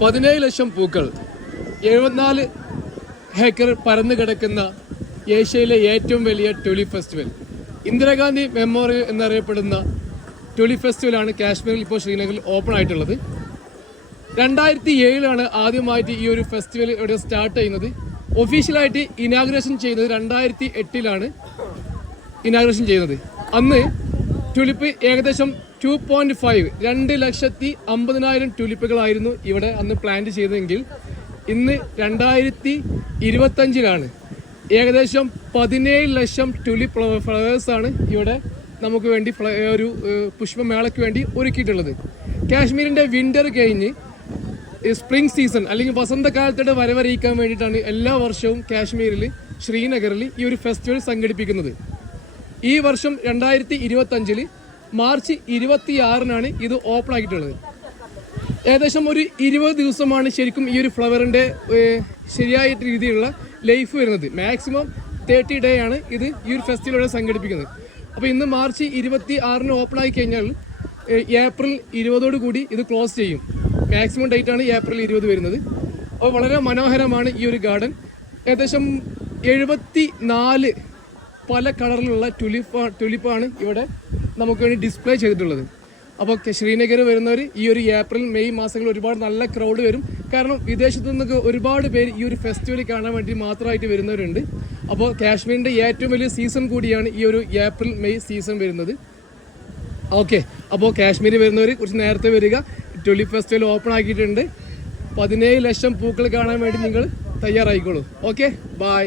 17 ലക്ഷം പൂക്കൾ, 74 ഏക്കർ പരന്നു കിടക്കുന്ന ഏഷ്യയിലെ ഏറ്റവും വലിയ ട്യൂലിപ്പ് ഫെസ്റ്റിവൽ, ഇന്ദിരാഗാന്ധി മെമ്മോറിയൽ എന്നറിയപ്പെടുന്ന ട്യൂലിപ്പ് ഫെസ്റ്റിവലാണ് കാശ്മീരിൽ ഇപ്പോൾ ശ്രീനഗറിൽ ഓപ്പൺ ആയിട്ടുള്ളത്. 2007 ആദ്യമായിട്ട് ഈ ഒരു ഫെസ്റ്റിവൽ ഇവിടെ സ്റ്റാർട്ട് ചെയ്യുന്നത്. ഒഫീഷ്യലായിട്ട് ഇനാഗുറേഷൻ ചെയ്യുന്നത് 2008 ഇനാഗുറേഷൻ ചെയ്യുന്നത്. അന്ന് ട്യൂലിപ്പ് ഏകദേശം 2.5 2,50,000 ട്യൂലിപ്പുകളായിരുന്നു ഇവിടെ അന്ന് പ്ലാന്റ് ചെയ്തതെങ്കിൽ ഇന്ന് 2025 ഏകദേശം 17 ലക്ഷം ട്യൂലിപ്പ് ഫ്ലവേഴ്സാണ് ഇവിടെ നമുക്ക് വേണ്ടി ഒരു പുഷ്പമേളയ്ക്ക് വേണ്ടി ഒരുക്കിയിട്ടുള്ളത്. കാശ്മീരിൻ്റെ വിൻ്റർ കഴിഞ്ഞ് സ്പ്രിംഗ് സീസൺ അല്ലെങ്കിൽ വസന്തകാലത്തോടെ വരവറിയിക്കാൻ വേണ്ടിയിട്ടാണ് എല്ലാ വർഷവും കാശ്മീരിൽ ശ്രീനഗറിൽ ഈ ഒരു ഫെസ്റ്റിവൽ സംഘടിപ്പിക്കുന്നത്. ഈ വർഷം 2025 മാർച്ച് 26 ഇത് ഓപ്പൺ ആക്കിയിട്ടുള്ളത്. ഏകദേശം ഒരു 20 ദിവസമാണ് ശരിക്കും ഈ ഒരു ഫ്ലവറിൻ്റെ ശരിയായ രീതിയിലുള്ള ലൈഫ് വരുന്നത്. മാക്സിമം 30 ഡേ ആണ് ഇത് ഈ ഒരു ഫെസ്റ്റിവൽ സംഘടിപ്പിക്കുന്നത്. അപ്പോൾ ഇന്ന് മാർച്ച് 26 ഓപ്പൺ ആയി കഴിഞ്ഞാൽ ഏപ്രിൽ 20 കൂടി ഇത് ക്ലോസ് ചെയ്യും. മാക്സിമം ഡേറ്റ് ആണ് ഏപ്രിൽ 20 വരുന്നത്. അപ്പോൾ വളരെ മനോഹരമാണ് ഈ ഒരു ഗാർഡൻ. ഏകദേശം 74 പല കളറിലുള്ള ട്യൂലിപ്പാണ് ഇവിടെ നമുക്ക് വേണ്ടി ഡിസ്പ്ലേ ചെയ്തിട്ടുള്ളത്. അപ്പോൾ ശ്രീനഗർ വരുന്നവർ ഈ ഒരു ഏപ്രിൽ മെയ് മാസങ്ങളിൽ ഒരുപാട് നല്ല ക്രൗഡ് വരും. കാരണം വിദേശത്തു നിന്നൊക്കെ ഒരുപാട് പേര് ഈ ഒരു ഫെസ്റ്റിവൽ കാണാൻ വേണ്ടി മാത്രമായിട്ട് വരുന്നവരുണ്ട്. അപ്പോൾ കാശ്മീരിൻ്റെ ഏറ്റവും വലിയ സീസൺ കൂടിയാണ് ഈ ഒരു ഏപ്രിൽ മെയ് സീസൺ വരുന്നത്. ഓക്കെ, അപ്പോൾ കാശ്മീർ വരുന്നവർ കുറച്ച് നേരത്തെ വരിക. ട്യൂലിപ്പ് ഫെസ്റ്റിവൽ ഓപ്പൺ ആക്കിയിട്ടുണ്ട്. 17 ലക്ഷം പൂക്കൾ കാണാൻ വേണ്ടി നിങ്ങൾ തയ്യാറായിക്കോളൂ. Okay, by.